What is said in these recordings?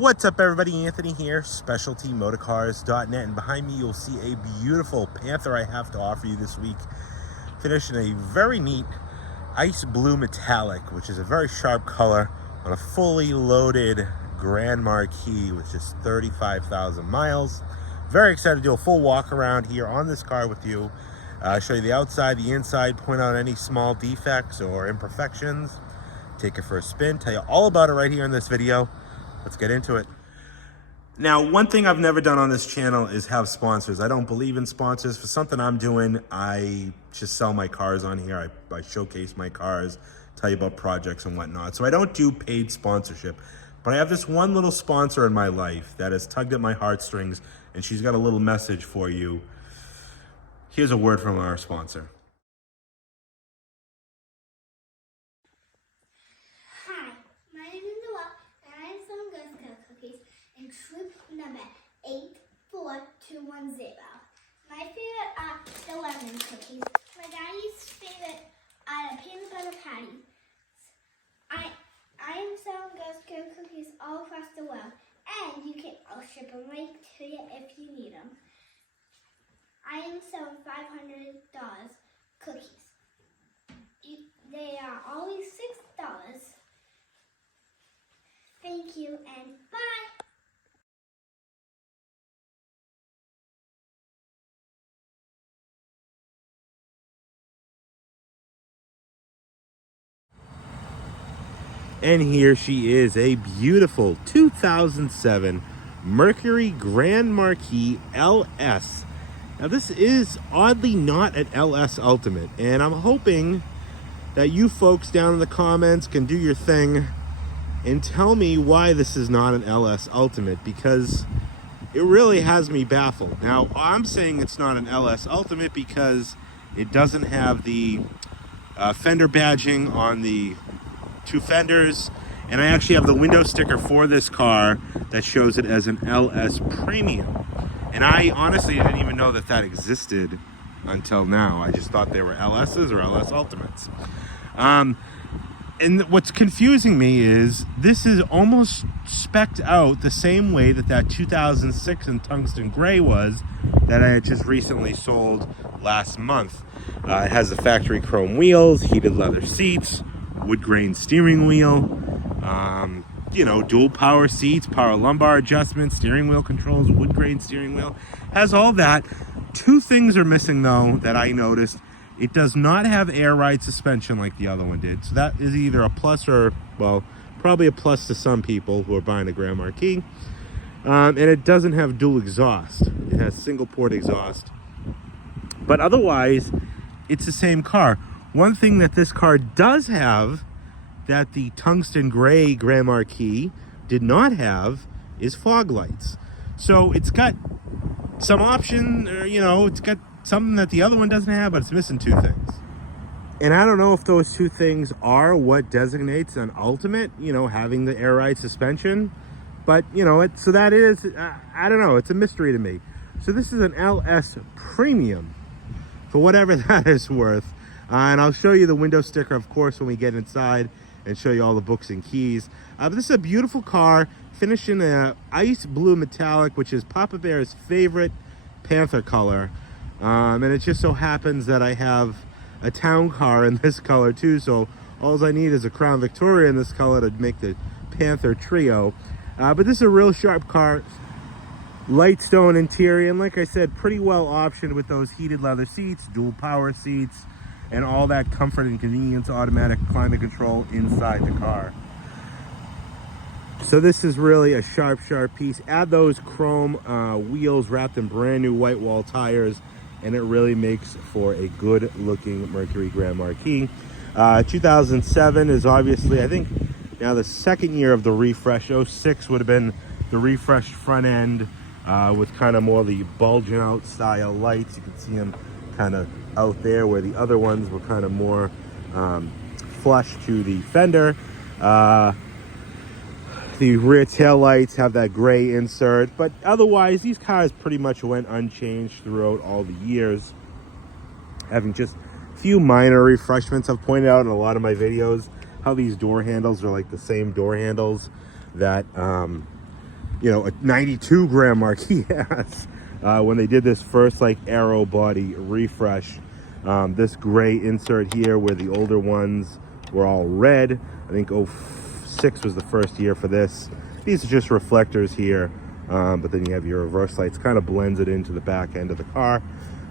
What's up, everybody? Anthony here, specialtymotorcars.net, and behind me you'll see a beautiful Panther I have to offer you this week, finished in a very neat Ice Blue Metallic, which is a very sharp color on a fully loaded Grand Marquis with just 35,000 miles. Very excited to do a full walk around here on this car with you, show you the outside, the inside, point out any small defects or imperfections, take it for a spin, tell you all about it right here in this video. Let's get into it. Now, one thing I've never done on this channel is have sponsors. I don't believe in sponsors. For something I'm doing, I just sell my cars on here. I showcase my cars, tell you about projects and whatnot. So I don't do paid sponsorship. But I have this one little sponsor in my life that has tugged at my heartstrings, and she's got a little message for you. Here's a word from our sponsor. Troop number 84210. My favorite are the lemon cookies. My daddy's favorite are the peanut butter patties. I am selling Girl Scout cookies all across the world, and you can ship them right to you if you need them. I am selling $500 cookies. They are always $6. Thank you and bye. And here she is, a beautiful 2007 Mercury Grand Marquis LS. Now this is oddly not an LS Ultimate, and I'm hoping that you folks down in the comments can do your thing and tell me why this is not an LS Ultimate, because it really has me baffled. Now, I'm saying it's not an LS Ultimate because it doesn't have the fender badging on the two fenders, and I actually have the window sticker for this car that shows it as an LS Premium, and I honestly didn't even know that that existed until now. I just thought they were LSs or LS Ultimates. And what's confusing me is this is almost spec'd out the same way that that 2006 in tungsten gray was that I had just recently sold last month. It has the factory chrome wheels, heated leather seats, wood grain steering wheel, you know, dual power seats, power lumbar adjustment, steering wheel controls, wood grain steering wheel. Has all that. Two things are missing though that I noticed. It does not have air ride suspension like the other one did. So that is either a plus or, well, probably a plus to some people who are buying a Grand Marquis. And it doesn't have dual exhaust. It has single port exhaust. But otherwise, it's the same car. One thing that this car does have that the tungsten gray Grand Marquis did not have is fog lights. So it's got some option, or, you know, it's got something that the other one doesn't have, but it's missing two things. And I don't know if those two things are what designates an Ultimate, you know, having the air ride suspension. But, you know, so that is, I don't know, it's a mystery to me. So this is an LS Premium, for whatever that is worth. And I'll show you the window sticker, of course, when we get inside and show you all the books and keys. But this is a beautiful car, finished in a Ice Blue Metallic, which is Papa Bear's favorite Panther color. And it just so happens that I have a town car in this color too, so all I need is a Crown Victoria in this color to make the Panther trio. But this is a real sharp car, light stone interior, and like I said, pretty well optioned with those heated leather seats, dual power seats, and all that comfort and convenience, automatic climate control inside the car. So this is really a sharp piece. Add those chrome wheels wrapped in brand new white wall tires, and it really makes for a good looking Mercury Grand Marquis. 2007 is obviously, I think, now the second year of the refresh. 06 would have been the refreshed front end with kind of more the bulging out style lights. You can see them kind of out there, where the other ones were kind of more flush to the fender. The rear tail lights have that gray insert, but otherwise these cars pretty much went unchanged throughout all the years, having just a few minor refreshments. I've pointed out in a lot of my videos how these door handles are like the same door handles that you know, a 92 Grand Marquis has when they did this first like aero body refresh. This gray insert here where the older ones were all red. I think 06 was the first year for this. These are just reflectors here, but then you have your reverse lights, kind of blends it into the back end of the car.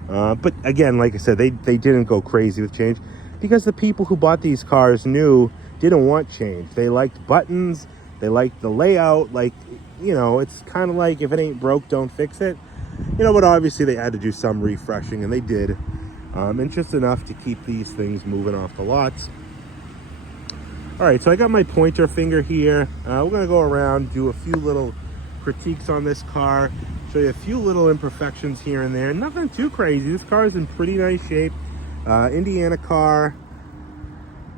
But again, like I said, they didn't go crazy with change because the people who bought these cars new didn't want change. They liked buttons, they liked the layout. Like, you know, it's kind of like if it ain't broke, don't fix it. You know, but obviously they had to do some refreshing, and they did. And just enough to keep these things moving off the lots. All right, so I got my pointer finger here. We're gonna go around, do a few little critiques on this car, show you a few little imperfections here and there. Nothing too crazy. This car is in pretty nice shape. Indiana car,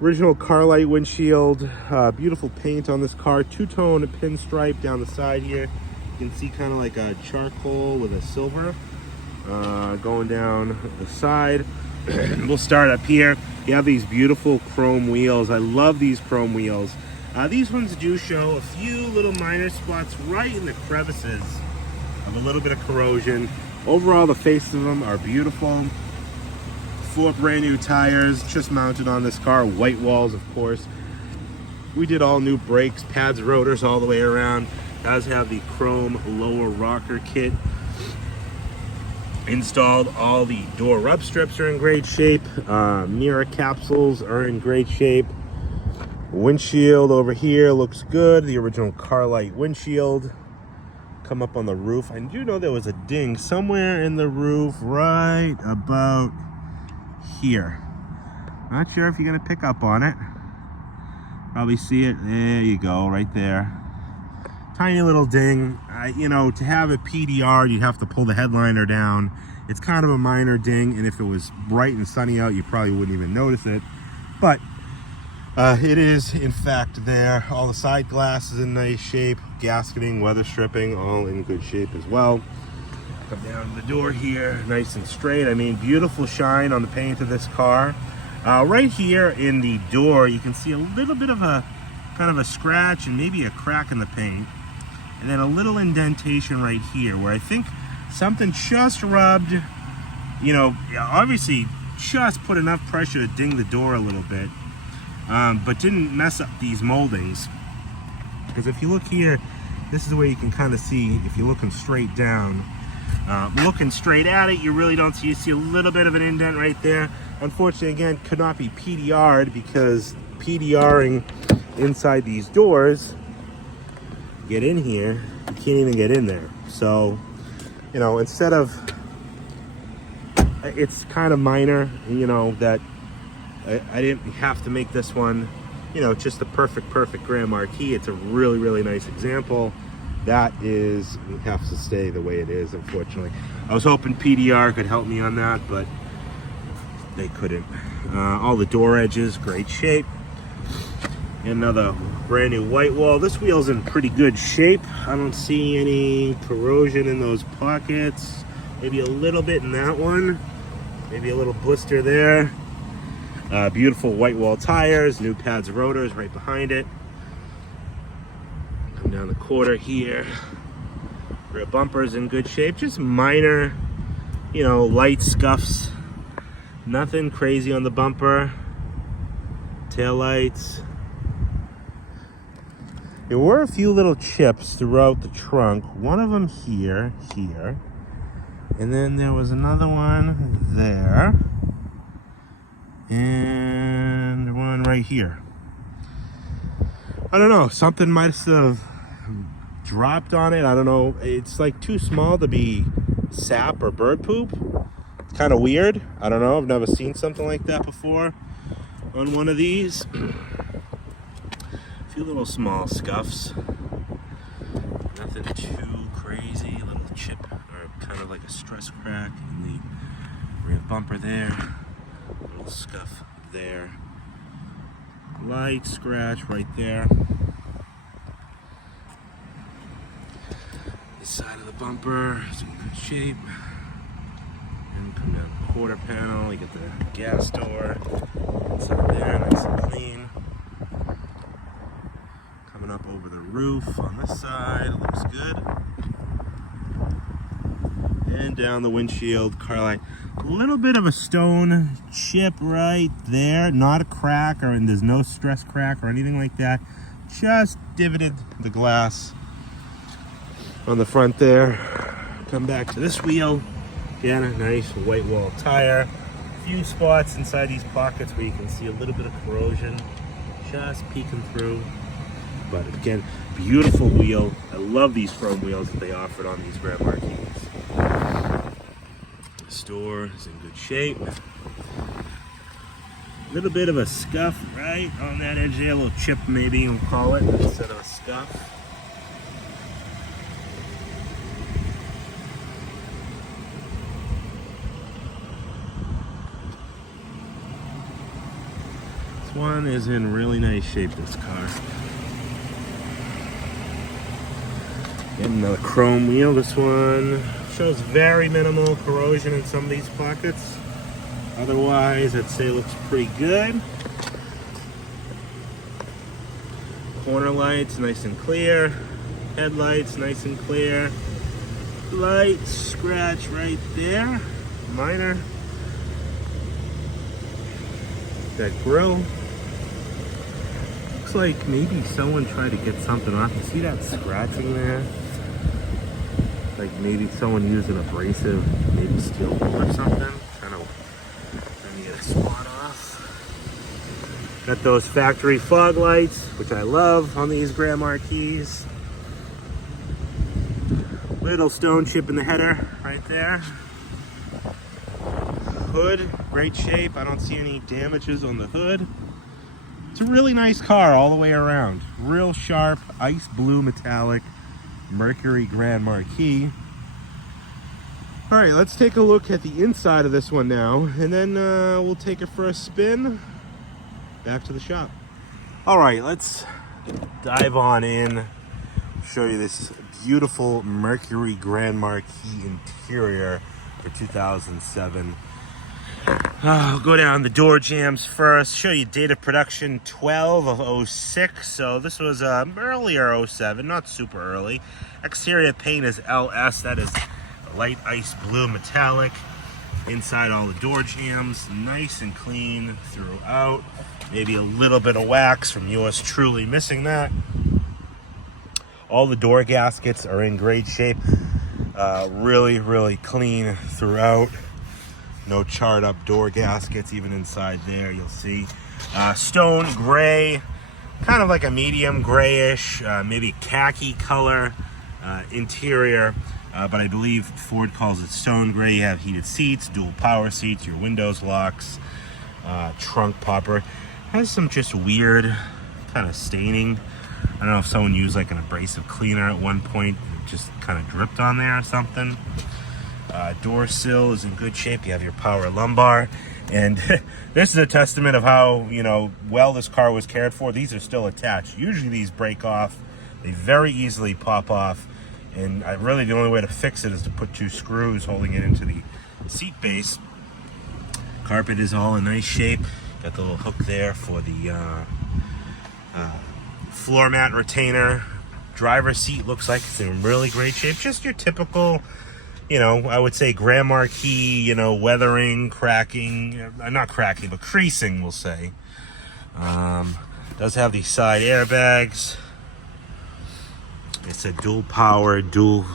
original Carlite windshield, beautiful paint on this car, two-tone pinstripe down the side here. You can see kind of like a charcoal with a silver going down the side. We'll start up here. You have these beautiful chrome wheels. I love these chrome wheels. These ones do show a few little minor spots right in the crevices of a little bit of corrosion. Overall, the faces of them are beautiful. 4 brand new tires just mounted on this car. White walls, of course. We did all new brakes, pads, rotors all the way around. Does have the chrome lower rocker kit installed. All the door rub strips are in great shape. Mirror capsules are in great shape. Windshield over here looks good. The original Carlite windshield. Come up on the roof. I do know there was a ding somewhere in the roof right about here. Not sure if you're gonna pick up on it. Probably see it. There you go, right there. Tiny little ding. You know, to have a PDR, you'd have to pull the headliner down. It's kind of a minor ding, and if it was bright and sunny out, you probably wouldn't even notice it. But it is, in fact, there. All the side glass is in nice shape. Gasketing, weather stripping, all in good shape as well. Come down the door here, nice and straight. I mean, beautiful shine on the paint of this car. Right here in the door, you can see a little bit of a kind of a scratch and maybe a crack in the paint. And then a little indentation right here where I think something just rubbed, you know, obviously just put enough pressure to ding the door a little bit, but didn't mess up these moldings. Because if you look here, this is the way you can kind of see, if you're looking straight down, looking straight at it, you really don't see, you see a little bit of an indent right there. Unfortunately, again, could not be PDR'd because PDRing inside these doors, get in here, you can't even get in there. So, you know, instead of, it's kind of minor, you know, that I didn't have to make this one, you know, just the perfect Grand Marquis. It's a really, really nice example. That is, it has to stay the way it is, unfortunately. I was hoping PDR could help me on that, but they couldn't. All the door edges, great shape. Another brand new white wall. This wheel's in pretty good shape. I don't see any corrosion in those pockets. Maybe a little bit in that one. Maybe a little blister there. Beautiful white wall tires, new pads, rotors right behind it. Come down the quarter here. Rear bumper's in good shape. Just minor, you know, light scuffs. Nothing crazy on the bumper. Tail lights. There were a few little chips throughout the trunk. One of them here, and then there was another one there, and one right here. I don't know, something might have dropped on it. I don't know. It's like too small to be sap or bird poop. It's kind of weird. I don't know. I've never seen something like that before on one of these. A few little small scuffs. Nothing too crazy. A little chip or kind of like a stress crack in the rear bumper there. A little scuff there. Light scratch right there. This side of the bumper is in good shape. And come down the quarter panel, you get the gas door. Inside there, nice and clean. Coming up over the roof on this side, it looks good. And down the windshield, car light. A little bit of a stone chip right there. Not a crack, or there's no stress crack or anything like that. Just divoted the glass on the front there. Come back to this wheel. Again, a nice white wall tire. A few spots inside these pockets where you can see a little bit of corrosion just peeking through. But again, beautiful wheel. I love these chrome wheels that they offered on these Grand Marquis. The store is in good shape. A little bit of a scuff right on that edge there, a little chip maybe you'll call it instead of a scuff. This one is in really nice shape, this car. Getting another chrome wheel. This one shows very minimal corrosion in some of these pockets. Otherwise, I'd say it looks pretty good. Corner lights nice and clear. Headlights nice and clear. Light scratch right there. Minor. That grill. Looks like maybe someone tried to get something off. You see that scratching there? Like maybe someone used an abrasive, maybe steel wool or something. Trying to get a spot off. Got those factory fog lights, which I love on these Grand Marquis. Little stone chip in the header right there. Hood, great shape. I don't see any damages on the hood. It's a really nice car all the way around. Real sharp, ice blue metallic Mercury Grand Marquis. All right, let's take a look at the inside of this one now, and then we'll take it for a spin back to the shop. All right, let's dive on in, show you this beautiful Mercury Grand Marquis interior for 2007. I'll go down the door jambs first, show you date of production 12 of 06. So this was earlier 07, not super early. Exterior paint is LS, that is light ice blue metallic. Inside all the door jambs, nice and clean throughout. Maybe a little bit of wax from yours truly missing that. All the door gaskets are in great shape. Really, really clean throughout. No charred up door gaskets even inside there, you'll see. Stone gray, kind of like a medium grayish, maybe khaki color interior. But I believe Ford calls it stone gray. You have heated seats, dual power seats, your windows locks, trunk popper. Has some just weird kind of staining. I don't know if someone used like an abrasive cleaner at one point, it just kind of dripped on there or something. Door sill is in good shape. You have your power lumbar, and this is a testament of how, you know, well this car was cared for. These are still attached. Usually these break off, they very easily pop off, and really the only way to fix it is to put two screws holding it into the seat base. Carpet is all in nice shape. Got the little hook there for the floor mat retainer. Driver's seat looks like it's in really great shape. Just your typical, you know, I would say Grand Marquis, you know, weathering, cracking, not cracking, but creasing, we'll say. Does have these side airbags. It's a dual power, dual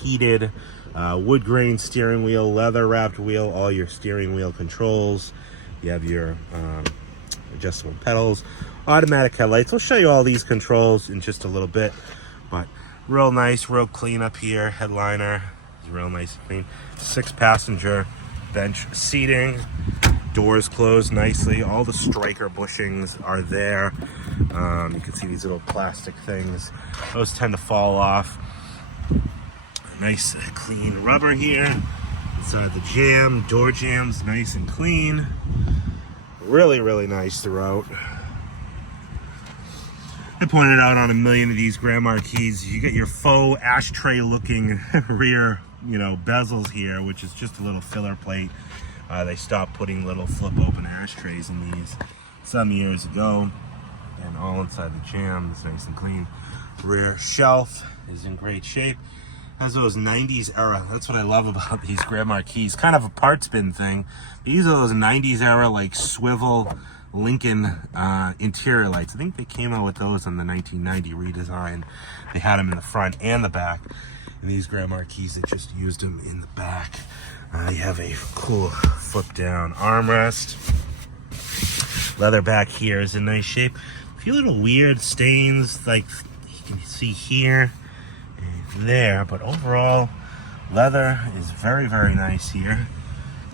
heated, wood grain steering wheel, leather wrapped wheel, all your steering wheel controls. You have your adjustable pedals, automatic headlights. I'll show you all these controls in just a little bit, but real nice, real clean up here. Headliner is real nice and clean. 6-passenger bench seating. Doors closed nicely. All the striker bushings are there. You can see these little plastic things. Those tend to fall off. Nice clean rubber here. Inside the jam, door jams, nice and clean. Really, really nice throughout. I pointed out on a million of these Grand Marquis, you get your faux ashtray looking rear, you know, bezels here, which is just a little filler plate. They stopped putting little flip open ashtrays in these some years ago. And all inside the jam is nice and clean. Rear shelf is in great shape. Has those 90s era. That's what I love about these Grand Marquis. Kind of a parts bin thing. These are those 90s era like swivel Lincoln interior lights. I think they came out with those in the 1990 redesign. They had them in the front and the back. And these Grand Marquis, they just used them in the back. You have a cool flip down armrest. Leather back here is in nice shape. A few little weird stains like you can see here and there, but overall leather is very, very nice here.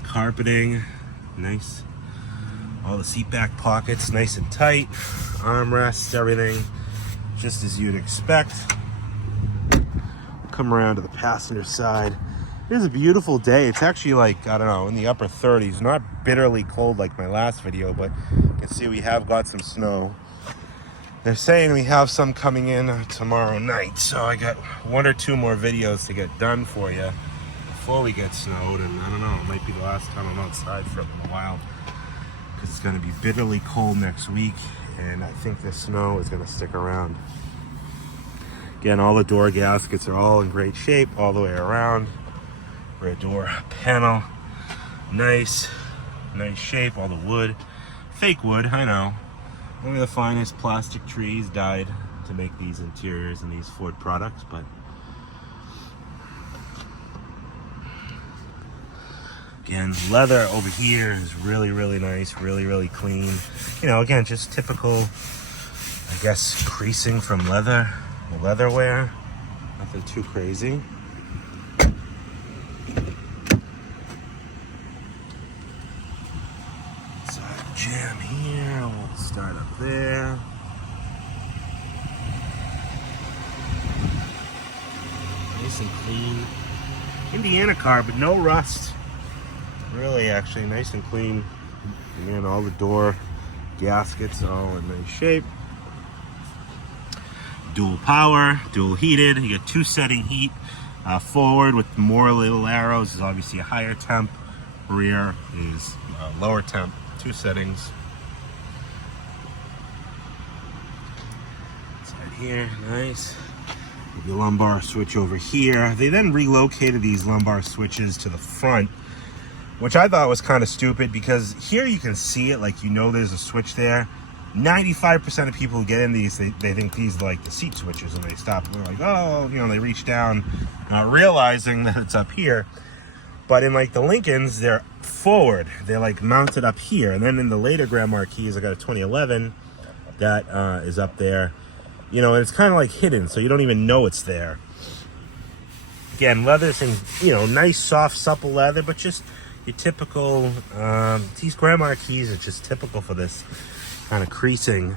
Carpeting, nice. All the seat back pockets nice and tight. Armrests, everything just as you'd expect. Come around to the passenger side. It is a beautiful day. It's actually like, I don't know, in the upper 30s. Not bitterly cold like my last video, but you can see we have got some snow. They're saying we have some coming in tomorrow night, so I got 1 or 2 more videos to get done for you before we get snowed, and I don't know, it might be the last time I'm outside for a little while because it's going to be bitterly cold next week, and I think the snow is going to stick around. Again, all the door gaskets are all in great shape all the way around. Rear door panel, nice shape. All the wood, fake wood, I know. Only the finest plastic trees died to make these interiors and these Ford products, but again, leather over here is really, really nice, really, really clean. You know, again, just typical, I guess, creasing from leather wear. Nothing too crazy. Side jam here. We'll start up there. Nice and clean. Indiana car, but no rust. Really, actually, nice and clean. Again, all the door gaskets all in nice shape. Dual power, dual heated. You get 2 setting heat. Forward with more little arrows is obviously a higher temp. Rear is lower temp. 2 settings. Side here, nice. The lumbar switch over here. They then relocated these lumbar switches to the front, which I thought was kind of stupid because here you can see it, like you know there's a switch there. 95% of people who get in these, they think these are like the seat switches, and they stop. They're like, oh, you know, they reach down, not realizing that it's up here. But in like the Lincolns, they're forward. They're like mounted up here. And then in the later Grand Marquis, I got a 2011 that is up there. You know, and it's kind of like hidden, so you don't even know it's there. Again, leather's in, you know, nice, soft, supple leather, but just your typical, these Grand Marquis are just typical for this kind of creasing.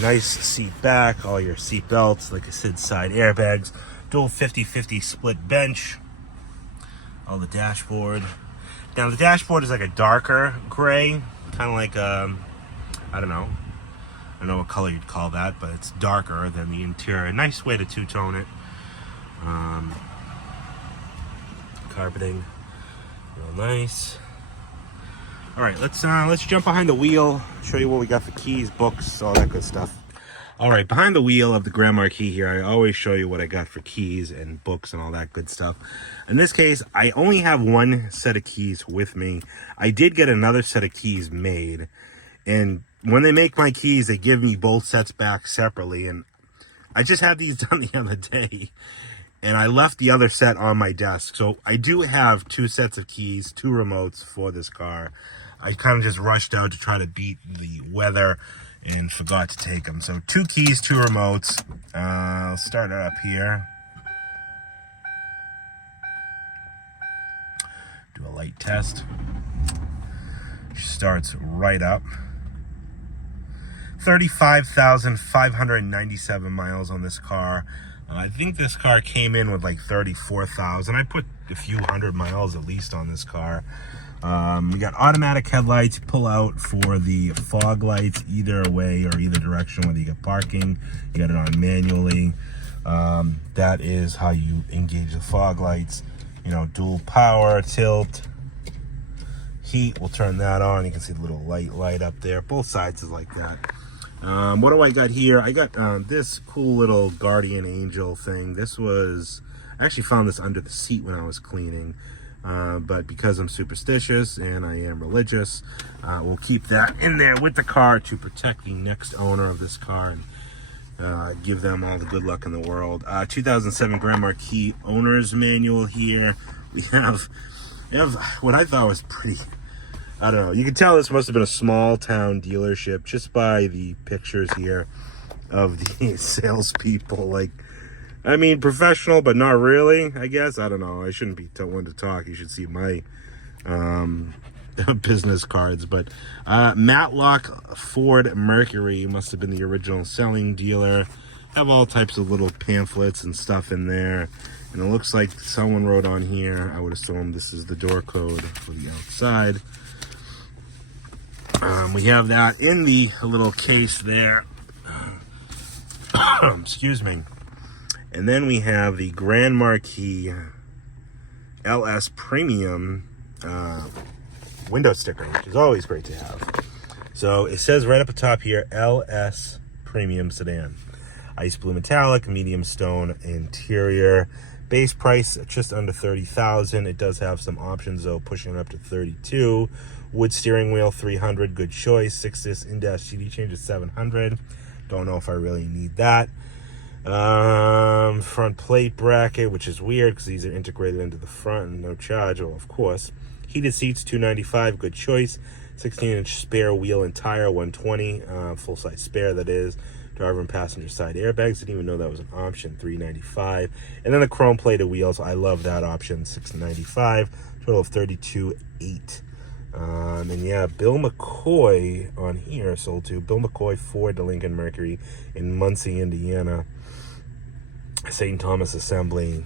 Nice seat back, all your seat belts, like I said, side airbags, dual 50-50 split bench, all the dashboard. Now the dashboard is like a darker gray, kind of like I don't know what color you'd call that, but it's darker than the interior. Nice way to two-tone it. Carpeting, real nice. All right, let's jump behind the wheel, show you what we got for keys, books, all that good stuff. All right, behind the wheel of the Grand Marquis here, I always show you what I got for keys and books and all that good stuff. In this case, I only have 1 set of keys with me. I did get another set of keys made, and when they make my keys, they give me both sets back separately, and I just had these done the other day, and I left the other set on my desk. So I do have 2 sets of keys, 2 remotes for this car. I kind of just rushed out to try to beat the weather and forgot to take them. So 2 keys, 2 remotes. I'll start it up here. Do a light test. Starts right up. 35,597 miles on this car. I think this car came in with like 34,000. I put a few hundred miles at least on this car. We got automatic headlights, pull out for the fog lights either way or either direction, whether you get parking, you got it on manually. That is how you engage the fog lights. You know, dual power, tilt, heat, we'll turn that on. You can see the little light up there. Both sides is like that. What do I got here? I got this cool little guardian angel thing. I actually found this under the seat when I was cleaning. But because I'm superstitious and I am religious, we'll keep that in there with the car to protect the next owner of this car and give them all the good luck in the world. 2007 Grand Marquis owner's manual here. We have what I thought was pretty, I don't know, you can tell this must have been a small town dealership just by the pictures here of the salespeople. Like, I mean, professional, but not really, I guess. I don't know. I shouldn't be one to talk. You should see my business cards. But Matlock Ford Mercury must have been the original selling dealer. Have all types of little pamphlets and stuff in there. And it looks like someone wrote on here, I would assume this is the door code for the outside. We have that in the little case there. Excuse me. And then we have the Grand Marquis LS Premium window sticker, which is always great to have. So it says right up the top here, LS Premium Sedan. Ice Blue Metallic, medium stone interior. Base price just under $30,000. It does have some options though, pushing it up to $32,000. Wood steering wheel, 300, good choice. 6-disc in-dash CD change is $700. Don't know if I really need that. Front plate bracket, which is weird because these are integrated into the front and no charge. Well, of course. Heated seats, $295, good choice. 16-inch spare wheel and tire, $120, full-size spare that is. Driver and passenger side airbags, didn't even know that was an option, $395. And then the chrome plated wheels, I love that option, $695, total of $32,800. And yeah, Bill McCoy on here sold to Bill McCoy Ford to Lincoln Mercury in Muncie, Indiana. St. Thomas Assembly.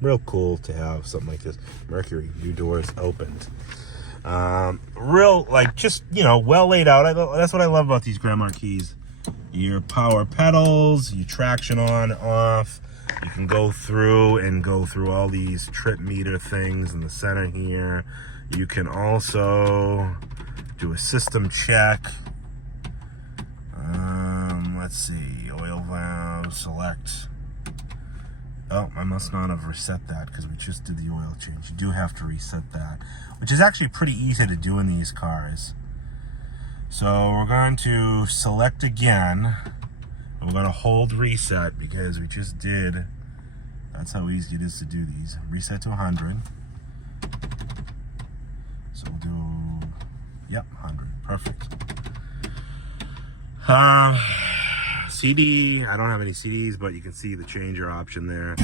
Real cool to have something like this. Mercury, new doors opened. Real, like, just, you know, well laid out. That's what I love about these Grand Marquis. Your power pedals, your traction on, off. You can go through all these trip meter things in the center here. You can also do a system check. Let's see, oil valve, select. Oh, I must not have reset that because we just did the oil change. You do have to reset that, which is actually pretty easy to do in these cars. So we're going to select again. We're going to hold reset because we just did. That's how easy it is to do these. Reset to 100. So we'll do, yep, 100. Perfect. CD, I don't have any CDs, but you can see the changer option there.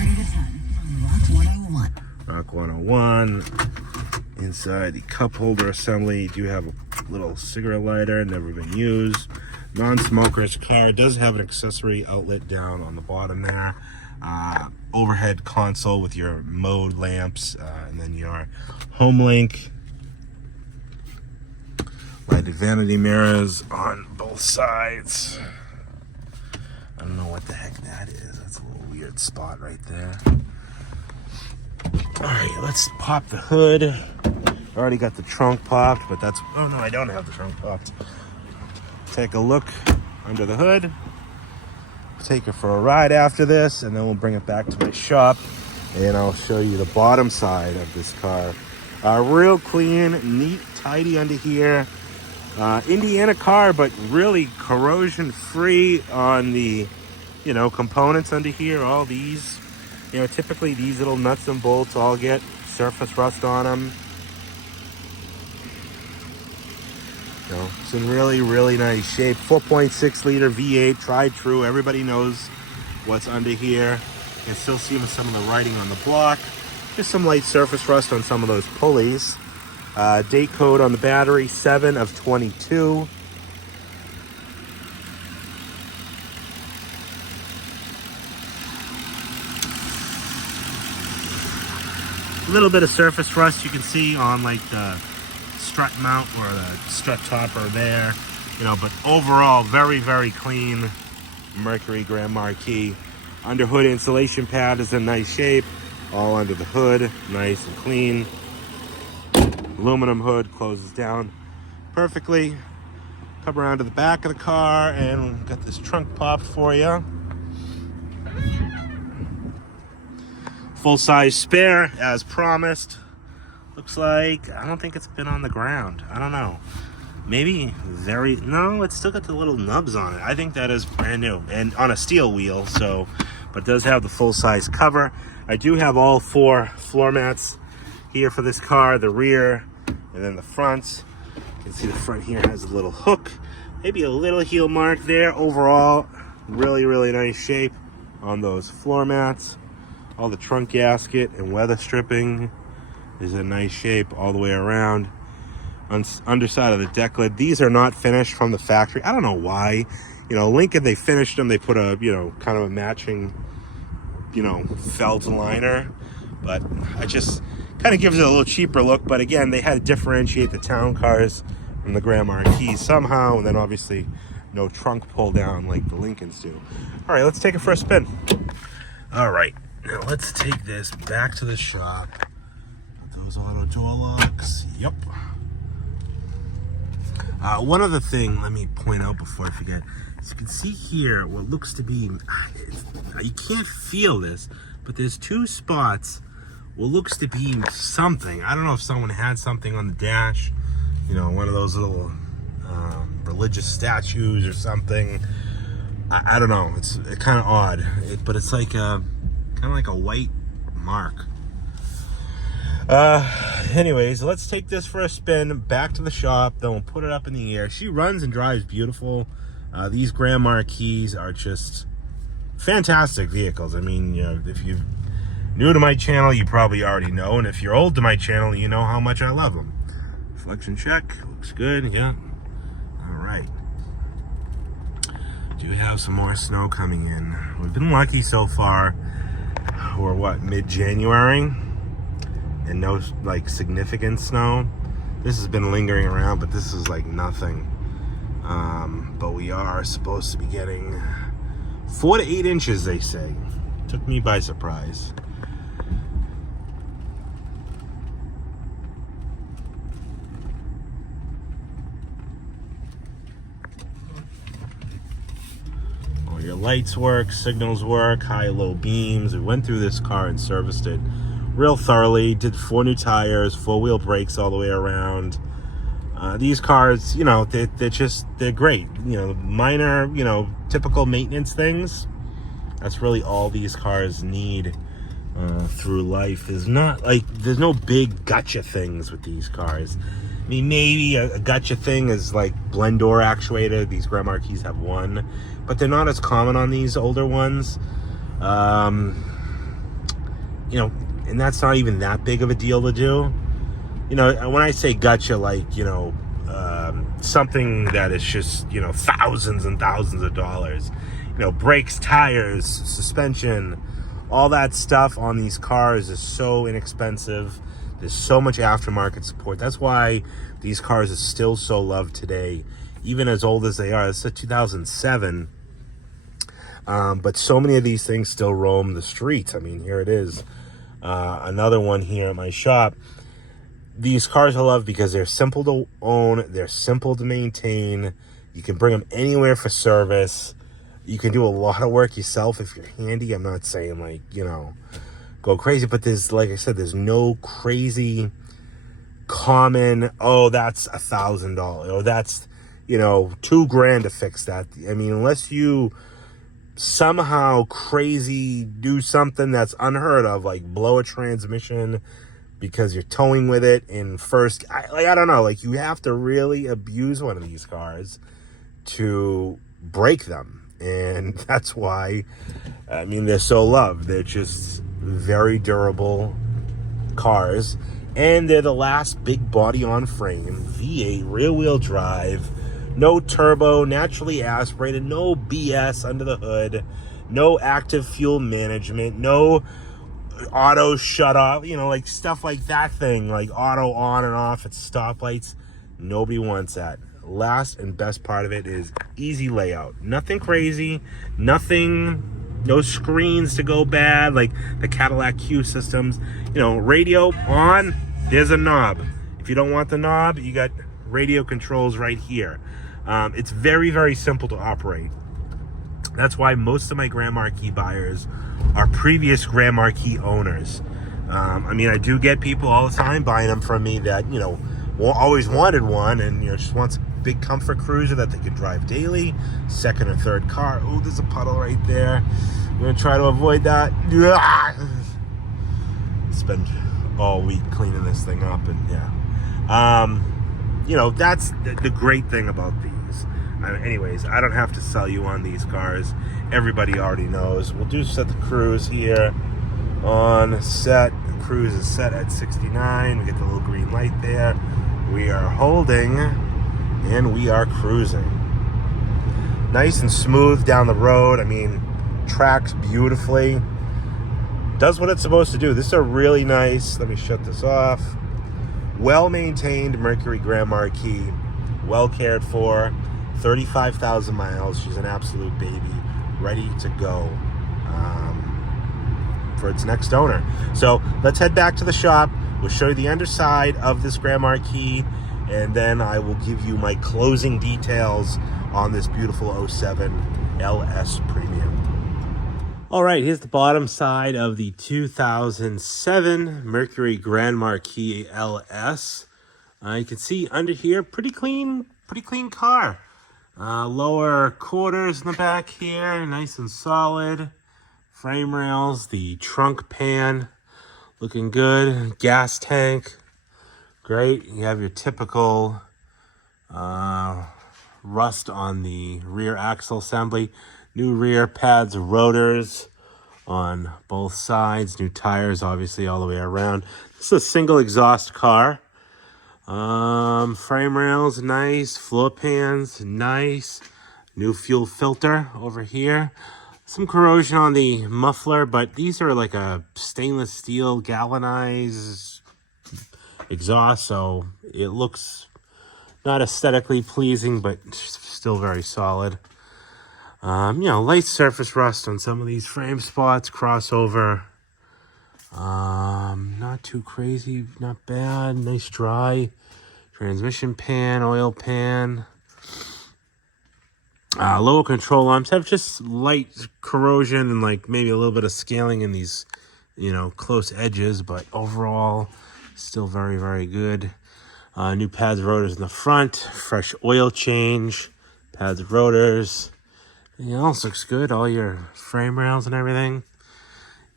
Rock 101. Inside the cup holder assembly, you do have a little cigarette lighter, never been used. Non-smoker's car does have an accessory outlet down on the bottom there. Overhead console with your mode lamps, and then your home link. Lighted vanity mirrors on both sides. I don't know what the heck that is. That's a little weird spot right there. All right, let's pop the hood. Already got the trunk popped, but that's, oh no, I don't have the trunk popped. Take a look under the hood. Take it for a ride after this, and then we'll bring it back to my shop, and I'll show you the bottom side of this car. Real clean, neat, tidy under here. Indiana car, but really corrosion free on the, you know, components under here. All these, you know, typically these little nuts and bolts all get surface rust on them. You know, it's in really, really nice shape. 4.6 liter V8, tried true. Everybody knows what's under here. You can still see some of the writing on the block. Just some light surface rust on some of those pulleys. Date code on the battery, 7 of 22. A little bit of surface rust you can see on like the strut mount or the strut topper there, you know, but overall very, very clean Mercury Grand Marquis. Under hood insulation pad is in nice shape, all under the hood, nice and clean. Aluminum hood closes down perfectly. Come around to the back of the car and got this trunk popped for you. Full-size spare as promised. Looks like, I don't think it's been on the ground. I don't know. Maybe no, it's still got the little nubs on it. I think that is brand new and on a steel wheel, so, but it does have the full-size cover. I do have all 4 floor mats here for this car, the rear and then the front. You can see the front here has a little hook, maybe a little heel mark there. Overall, really, really nice shape on those floor mats. All the trunk gasket and weather stripping is in nice shape all the way around. Underside of the deck lid, these are not finished from the factory. I don't know why. You know, Lincoln, they finished them. They put a, you know, kind of a matching, you know, felt liner. But I just kind of gives it a little cheaper look. But again, they had to differentiate the town cars from the Grand Marquis somehow. And then obviously no trunk pull down like the Lincolns do. All right, let's take it for a spin. All right, now let's take this back to the shop. Put those auto door locks. Yep. One other thing, let me point out before I forget. As you can see here, what looks to be, you can't feel this, but there's 2 spots, what looks to be something. I don't know if someone had something on the dash, you know, one of those little religious statues or something. I don't know, it's kind of odd, but it's like kind of like a white mark. Anyways, let's take this for a spin back to the shop, then we'll put it up in the air. She runs and drives beautiful. These Grand Marquis are just fantastic vehicles. I mean, you know, if you're new to my channel, you probably already know, and if you're old to my channel, you know how much I love them. Reflection check, looks good, yeah. All right. Do have some more snow coming in. We've been lucky so far. We're what, mid-January? And no like significant snow. This has been lingering around, but this is like nothing. But we are supposed to be getting 4 to 8 inches, they say. Took me by surprise. All your lights work, signals work, high, low beams. We went through this car and serviced it real thoroughly. Did 4 new tires, 4-wheel brakes all the way around. These cars, you know, they're great. You know, minor, you know, typical maintenance things. That's really all these cars need through life. There's no big gotcha things with these cars. I mean, maybe a gotcha thing is like blend door actuator. These Grand Marquis have one, but they're not as common on these older ones. You know, and that's not even that big of a deal to do. You know, when I say gotcha, like, you know, something that is just, you know, thousands and thousands of dollars. You know, brakes, tires, suspension, all that stuff on these cars is so inexpensive. There's so much aftermarket support. That's why these cars are still so loved today, even as old as they are. This is a 2007. But so many of these things still roam the streets. I mean, here it is. Another one here at my shop. These cars I love because they're simple to own. They're simple to maintain. You can bring them anywhere for service. You can do a lot of work yourself if you're handy. I'm not saying, like, you know, go crazy, but there's, like I said, there's no crazy common, oh, that's $1,000, or that's, you know, $2,000 to fix that. I mean, unless you somehow crazy do something that's unheard of, like blow a transmission because you're towing with it in first, I don't know, like, you have to really abuse one of these cars to break them. And that's why, I mean, they're so loved. They're just very durable cars, and they're the last big body on frame V8 rear wheel drive, no turbo, naturally aspirated, no BS under the hood, no active fuel management, no auto shut off, you know, like stuff like that thing, like auto on and off at stoplights. Nobody wants that. Last and best part of it is easy layout. Nothing crazy, nothing, no screens to go bad like the Cadillac Q systems. You know, radio on, there's a knob. If you don't want the knob, you got radio controls right here. It's very, very simple to operate. That's why most of my Grand Marquis buyers are previous Grand Marquis owners. I mean, I do get people all the time buying them from me that, you know, always wanted one and, you know, just wants a big comfort cruiser that they can drive daily, second or third car. Oh, there's a puddle right there. I'm going to try to avoid that. Spend all week cleaning this thing up, and yeah. You know, that's the great thing about these. Anyways, I don't have to sell you on these cars. Everybody already knows. We'll do set the cruise here on set. The cruise is set at 69. We get the little green light there. We are holding and we are cruising. Nice and smooth down the road. I mean, tracks beautifully. Does what it's supposed to do. This is a really nice, let me shut this off, well-maintained Mercury Grand Marquis. Well cared for. 35,000 miles. She's an absolute baby, ready to go for its next owner. So let's head back to the shop. We'll show you the underside of this Grand Marquis, and then I will give you my closing details on this beautiful 07 LS Premium. All right, here's the bottom side of the 2007 Mercury Grand Marquis LS. You can see under here, pretty clean car. Lower quarters in the back here, nice and solid. Frame rails, the trunk pan, looking good. Gas tank, great. You have your typical rust on the rear axle assembly. New rear pads, rotors on both sides. New tires, obviously, all the way around. This is a single exhaust car. Frame rails, nice. Floor pans, nice. New fuel filter over here. Some corrosion on the muffler, but these are like a stainless steel galvanized exhaust, so it looks not aesthetically pleasing, but still very solid. You know, light surface rust on some of these frame spots, crossover. Not too crazy, not bad. Nice dry transmission pan, oil pan. Lower control arms have just light corrosion and like maybe a little bit of scaling in these, you know, close edges, but overall still very, very good. New pads, rotors in the front, fresh oil change, pads, rotors. Everything else looks good. All your frame rails and everything.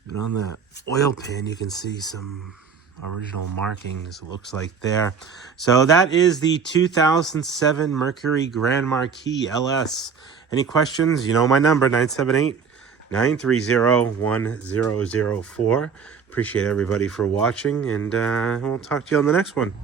And on the oil pan, you can see some original markings, it looks like there. So that is the 2007 Mercury Grand Marquis LS. Any questions? You know my number, 978-930-1004. Appreciate everybody for watching, and we'll talk to you on the next one.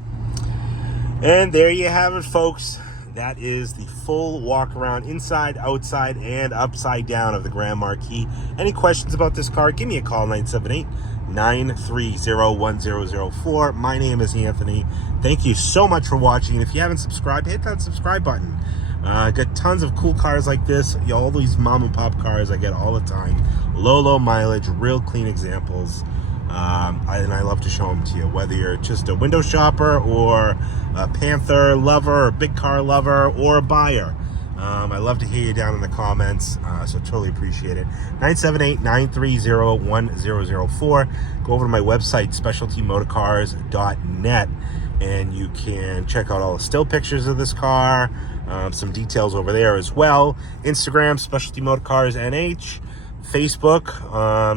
And there you have it, folks. That is the full walk around inside, outside, and upside down of the Grand Marquis. Any questions about this car, give me a call, 978-930-1004. My name is Anthony. Thank you so much for watching. And if you haven't subscribed, hit that subscribe button. Got tons of cool cars like this. You know, all these mom and pop cars I get all the time. Low mileage, real clean examples. And I love to show them to you, whether you're just a window shopper or a Panther lover or big car lover or a buyer. I love to hear you down in the comments, so totally appreciate it. 978-930-1004. Go over to my website, specialtymotorcars.net, and you can check out all the still pictures of this car, some details over there as well. Instagram, Specialty Motorcars NH. Facebook,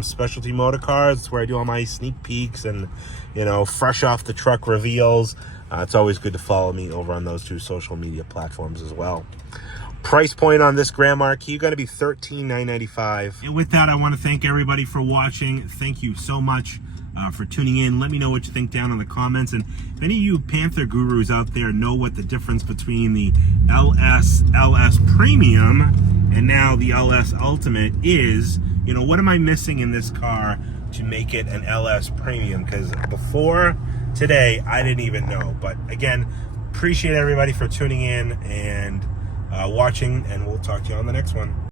Specialty Motorcars. It's where I do all my sneak peeks and, you know, fresh off the truck reveals. It's always good to follow me over on those two social media platforms as well. Price point on this Grand Marquis going to be $13,995. And with that, I want to thank everybody for watching. Thank you so much for tuning in. Let me know what you think down in the comments. And if any of you Panther gurus out there know what the difference between the LS Premium and now the LS Ultimate is, you know, what am I missing in this car to make it an LS Premium? Because before today, I didn't even know. But again, appreciate everybody for tuning in and watching, and we'll talk to you on the next one.